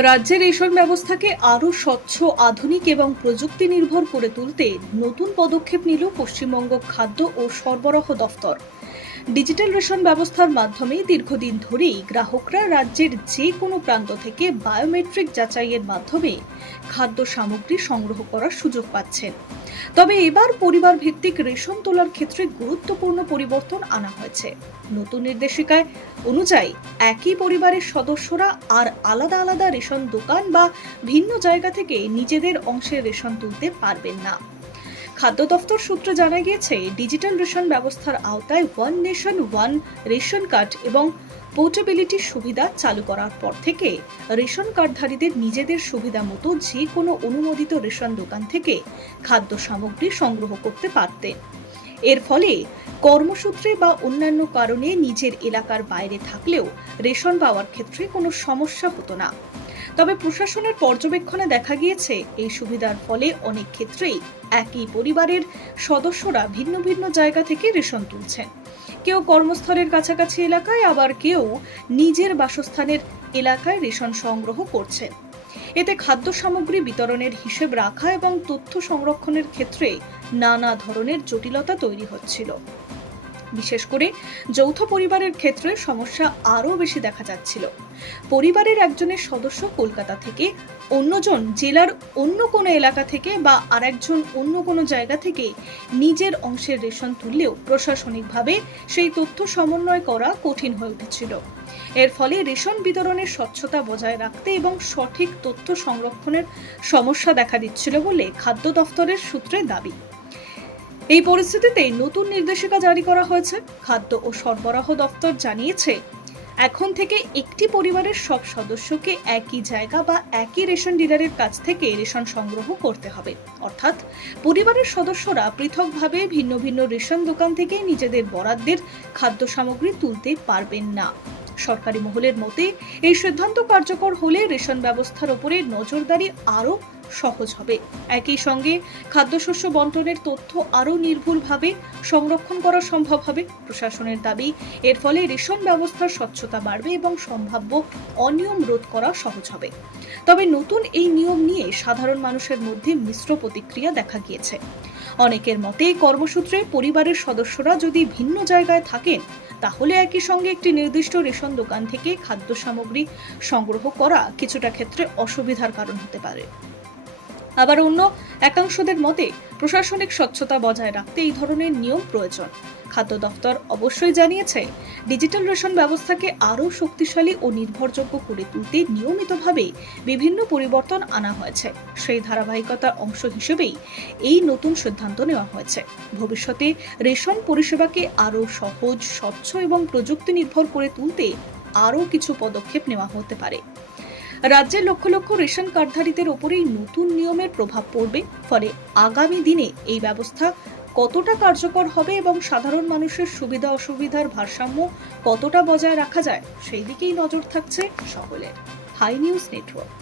রাজ্যের রেশন ব্যবস্থাকে আরও স্বচ্ছ, আধুনিক এবং প্রযুক্তি নির্ভর করে তুলতে নতুন পদক্ষেপ নিল পশ্চিমবঙ্গ খাদ্য ও সরবরাহ দফতর। ডিজিটাল রেশন ব্যবস্থার মাধ্যমে দীর্ঘদিন ধরেই গ্রাহকরা রাজ্যের যে কোনো প্রান্ত থেকে বায়োমেট্রিক যাচাইয়ের মাধ্যমে খাদ্য সামগ্রী সংগ্রহ করার সুযোগ পাচ্ছেন। তবে এবার পরিবার ভিত্তিক রেশন তোলার ক্ষেত্রে গুরুত্বপূর্ণ পরিবর্তন আনা হয়েছে। নতুন নির্দেশিকায় অনুযায়ী একই পরিবারের সদস্যরা আর আলাদা আলাদা রেশন দোকান বা ভিন্ন জায়গা থেকে নিজেদের অংশের রেশন তুলতে পারবেন না। খাদ্য দফতর সূত্রে জানা গিয়েছে, ডিজিটাল রেশন ব্যবস্থার আওতায় one nation one ration card এবং পোর্টেবিলিটির সুবিধা চালু করার পর থেকে রেশন কার্ডধারীদের নিজেদের সুবিধা মতো যে কোনো অনুমোদিত রেশন দোকান থেকে খাদ্য সামগ্রী সংগ্রহ করতে পারতেন। এর ফলে কর্মসূত্রে বা অন্যান্য কারণে নিজের এলাকার বাইরে থাকলেও রেশন পাওয়ার ক্ষেত্রে কোনো সমস্যা হতো না। তবে প্রশাসনের পর্যবেক্ষণে দেখা গিয়েছে, এই সুবিধার ফলে অনেক ক্ষেত্রেই একই পরিবারের সদস্যরা ভিন্ন ভিন্ন জায়গা থেকে রেশন তুলছেন। কেউ কর্মস্থলের কাছাকাছি এলাকায়, আবার কেউ নিজের বাসস্থানের এলাকায় রেশন সংগ্রহ করছেন। এতে খাদ্য সামগ্রী বিতরণের হিসেব রাখা এবং তথ্য সংরক্ষণের ক্ষেত্রে নানা ধরনের জটিলতা তৈরি হচ্ছিল। বিশেষ করে যৌথ পরিবারের ক্ষেত্রে সমস্যা আরও বেশি দেখা যাচ্ছিল। পরিবারের একজনের সদস্য কলকাতা থেকে, অন্যজন জেলার অন্য কোনো এলাকা থেকে বা আরেকজন অন্য কোনো জায়গা থেকে নিজের অংশের রেশন তুললেও প্রশাসনিকভাবে সেই তথ্য সমন্বয় করা কঠিন হয়ে উঠেছিল। এর ফলে রেশন বিতরণের স্বচ্ছতা বজায় রাখতে এবং সঠিক তথ্য সংরক্ষণের সমস্যা দেখা দিচ্ছিল বলে খাদ্য দফতরের সূত্রে দাবি। এই পরিস্থিতিতে নতুন নির্দেশিকা জারি করা হয়েছে। খাদ্য ও সরবরাহ দফতর জানিয়েছে, এখন থেকে একটি পরিবারের সব সদস্যকে একই জায়গা বা একই রেশন ডিলারের কাছ থেকে রেশন সংগ্রহ করতে হবে। অর্থাৎ পরিবারের সদস্যরা পৃথকভাবে ভিন্ন ভিন্ন রেশন দোকান থেকে নিজেদের বরাদ্দের খাদ্য সামগ্রী তুলতে পারবেন না। সরকারি মহলের মতে, এই সিদ্ধান্ত কার্যকর হলে রেশন ব্যবস্থার উপরে নজরদারি আরও সহজ হবে। একই সঙ্গে খাদ্যশস্য বন্টনের তথ্য আরও নির্ভুলভাবে সংরক্ষণ করা সম্ভব হবে। প্রশাসনের দাবি, এর ফলে রেশন ব্যবস্থার স্বচ্ছতা বাড়বে এবং সম্ভাব্য অনিয়ম রোধ করা সহজ হবে। তবে নতুন এই নিয়ম নিয়ে সাধারণ মানুষের মধ্যে মিশ্র প্রতিক্রিয়া দেখা গিয়েছে। অনেকের মতে, কর্মসূত্রে পরিবারের সদস্যরা যদি ভিন্ন জায়গায় থাকেন, তাহলে একই সঙ্গে একটি নির্দিষ্ট রেশন দোকান থেকে খাদ্য সামগ্রী সংগ্রহ করা কিছুটা ক্ষেত্রে অসুবিধার কারণ হতে পারে। আবার অন্য একাংশদের মতে, প্রশাসনিক স্বচ্ছতা বজায় রাখতে এই ধরনের নিয়ম প্রয়োজন। খাদ্য দফতর অবশ্যই জানিয়েছে, ডিজিটাল রেশন ব্যবস্থাকে আরও শক্তিশালী ও নির্ভরযোগ্য করে তুলতে নিয়মিতভাবে বিভিন্ন পরিবর্তন আনা হয়েছে। সেই ধারাবাহিকতার অংশ হিসেবেই এই নতুন সিদ্ধান্ত নেওয়া হয়েছে। ভবিষ্যতে রেশন পরিষেবাকে আরও সহজ, স্বচ্ছ এবং প্রযুক্তি নির্ভর করে তুলতে আরও কিছু পদক্ষেপ নেওয়া হতে পারে। রাজ্যের লক্ষ লক্ষ রেশন কার্ডধারীদের ওপরেই নতুন নিয়মের প্রভাব পড়বে। ফলে আগামী দিনে এই ব্যবস্থা কতটা কার্যকর হবে এবং সাধারণ মানুষের সুবিধা অসুবিধার ভারসাম্য কতটা বজায় রাখা যায়, সেই দিকেই নজর থাকছে সকলের। Hi news network.